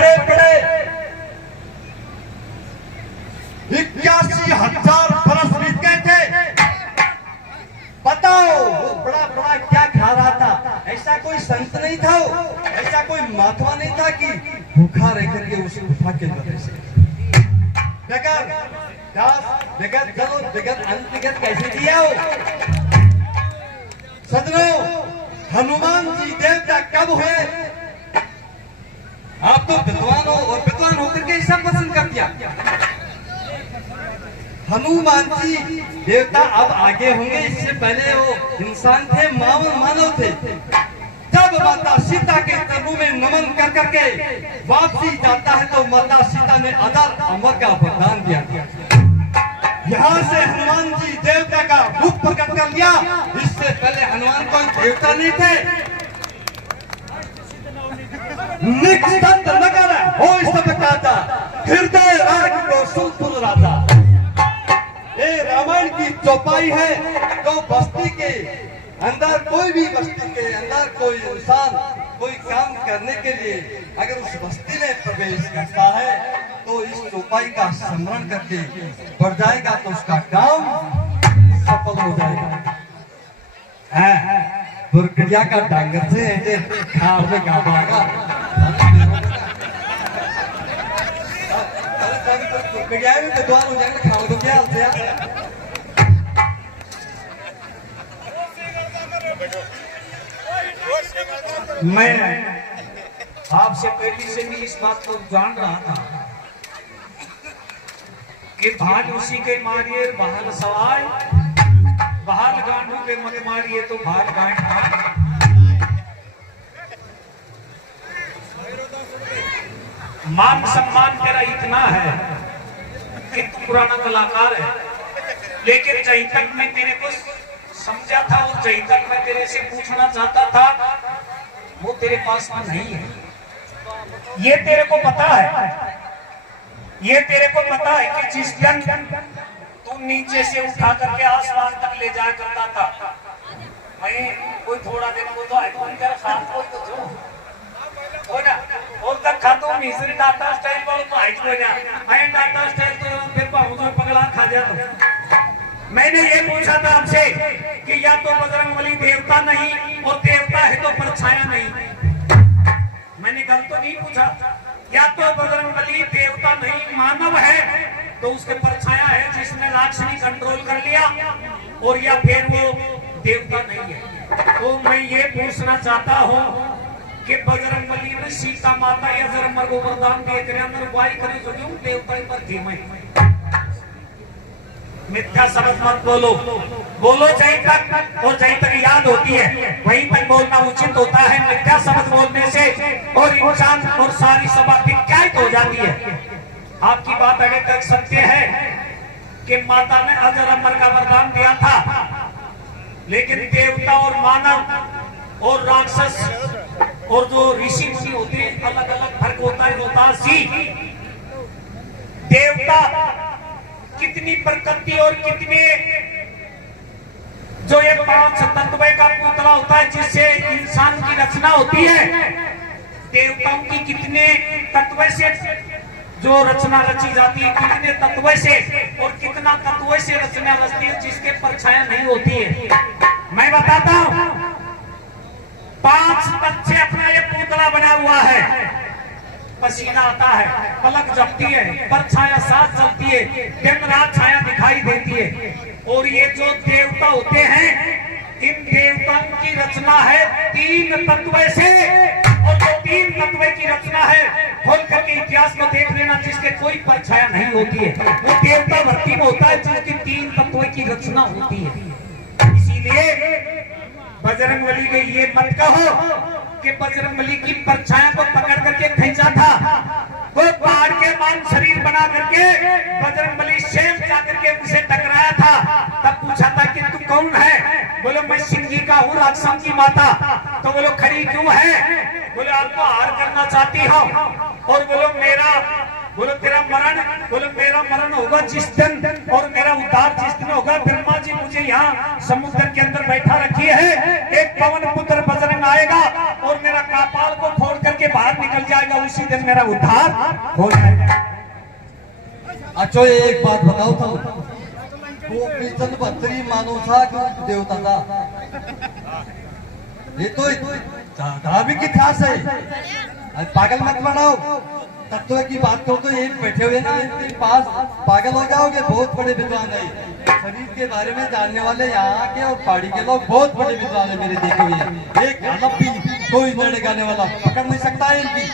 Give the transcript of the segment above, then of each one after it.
बड़े बड़े 81,000 बरस बीत गए थे। बताओ वो बड़ा बड़ा क्या खा रहा था? ऐसा कोई संत नहीं था, ऐसा कोई महात्मा नहीं था कि भूखा रह करके उसे उठा के बदले से बेगर दास बेगर जलो बेगर अंत बेगर कैसे दिया हो? सदनों, हनुमान जी देवता कब हुए? आप तो विद्वान हो और विद्वान होकर के सब पसंद कर दिया। हनुमान जी देवता अब आगे होंगे, इससे पहले वो इंसान थे, मानव थे। जब माता सीता के चरणों में नमन कर करके वापसी जाता है तो माता सीता ने अदर अमर का वरदान दिया। यहाँ से हनुमान जी देवता का रूप प्रकट कर लिया। इससे पहले हनुमान कोई देवता नहीं थे। निकटस्थ नगर हो सब काजा, हृदय राग को सुलपुर राजा। ये रामायण की चौपाई है। तो बस्ती के अंदर, कोई भी बस्ती के अंदर कोई इंसान कोई काम करने के लिए अगर उस बस्ती में प्रवेश करता है तो इस चौपाई का स्मरण करके बढ़ जाएगा तो उसका काम सफल हो जाएगा। दुर्गड़िया का डांगर से खार में गावागा दुर्गड़िया में विद्वान हो जाएगा, खाओ तो क्या हाल से मैं आपसे पहले से भी इस बात को जान रहा था कि भाग उसी के मारिए बहाल सवाल, बहाल गांडू के मत मारिए तो भाग गांड। मान सम्मान तेरा इतना है कि तू पुराना कलाकार है, लेकिन जहीं तक मैं तेरे को समझा था और जहीं तक मैं तेरे से पूछना चाहता था वो तेरे पास में नहीं है। ये तेरे को पता है, ये तेरे को पता है कि जिस दिन तू नीचे से उठा करके आसमान तक ले जाया करता था, मैं कोई थोड़ा दिन वो तो है तेरा साथ कोई तो जो हो ना और तक खातो मिस्री टाटा स्टाइल वालों तो हाइट हो जा आए टाटा स्टाइल तो फिर बहुत पगला खा जा। तो मैंने ये पूछा था आपसे कि या तो बजरंगबली देवता नहीं और देवता है तो परछाया नहीं। मैंने गलत तो नहीं पूछा। या तो बजरंगबली देवता नहीं मानव है तो उसके परछाया है जिसने राक्षसी कंट्रोल कर लिया, और या फिर वो देवता नहीं है। तो मैं ये पूछना चाहता हूँ कि बजरंगबली ने सीता माता या जरमर को वरदान दे करे वाई करे जो क्यों देवता पर थी। मैं मिथ्या शब्द मत बोलो, बोलो जहीं तक और जहीं तक याद होती है वहीं तक बोलना उचित होता है। मिथ्या शब्द बोलने से और इंसान और सारी सभा विख्यात हो जाती है। आपकी बात अगर तक सत्य है कि माता ने अजर अमर का वरदान दिया था, लेकिन देवता और मानव और राक्षस और जो ऋषि मुनि होते हैं अलग अलग फर्क होता है। सी देवता कितनी प्रकृति और कितने जो ये 5 तत्व का पुतला होता है जिससे इंसान की रचना होती है, देवताओं की कितने तत्व से जो रचना रची जाती है, कितने तत्व से और कितना तत्व से रचना रचती है जिसके परछाया नहीं होती है। मैं बताता हूं, 5 तत्व से अपना ये पुतला बना हुआ है। पसीना आता है, पलक जपती है, परछाया साथ चलती है, दिन रात छाया दिखाई देती है। और ये जो देवता होते हैं, इन देवताओं की रचना है 3 तत्व से, और जो 3 तत्व की रचना है खोल करके इतिहास में देख लेना जिसके कोई परछाया नहीं होती है, वो देवता भक्ति में होता है जिसकी 3 तत्व की रचना होती है। इसीलिए बजरंगबली ने ये मत कहो कि बजरंगबली की परछाया को पकड़ करके खींचा था, वो पहाड़ के मान शरीर बना करके बजरंगबली शेर जाकर के उसे टकराया था। तब पूछा था कि तू कौन है? बोलो मैं सिंगी का हूँ, राक्षसों की माता। तो बोलो खड़ी क्यों है? बोलो आपको हार करना चाहती हो। और बोलो तेरा मरण, बोलो मेरा मरण होगा जिस दिन और मेरा उद्धार जिस दिन होगा। ब्रह्मा जी मुझे यहाँ समुद्र के अंदर बैठा रखी है, एक पवन पुत्र बजरंग आएगा और मेरा कपाल को फोड़ कर के बाहर निकल जाएगा उसी दिन मेरा उद्धार हो जाएगा। अच्छा एक बात बताओ था, गोपीचंद बत्री मानवसा देवता था, ये तो धार्मिक इतिहास है, पागल मत बनाओ। तत्व की बात करो तो ये बैठे हुए ना इनके पास पागल हो जाओगे। बहुत बड़े विद्वान है, शरीर के बारे में जानने वाले यहाँ के और पहाड़ी के लोग बहुत बड़े विद्वान है मेरे देखे हुए। एक अलग भी कोई लड़े गाने वाला पकड़ नहीं सकता है इनकी।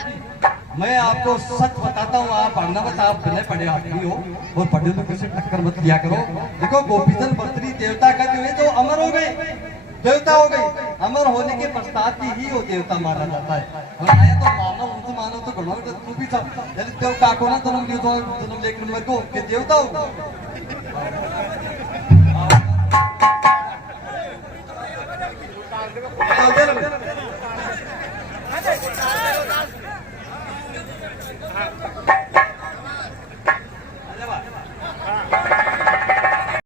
मैं आपको सच बताता हूँ, आप पढ़ना बता, आप बिना पढ़े आदमी हो और पढ़े लोगों से टक्कर मत लिया करो। देखो गोपीचंद बत्री देवता का जो है तो अमर हो गए, देवता हो गई। अमर होने के पश्चात ही वो देवता माना जाता है। और आया तो मानो उनको मानो तो गणों तू भी सब यदि देवता को ना जन्म लियो तो जन्म लेकर मेरे को के देवता हो।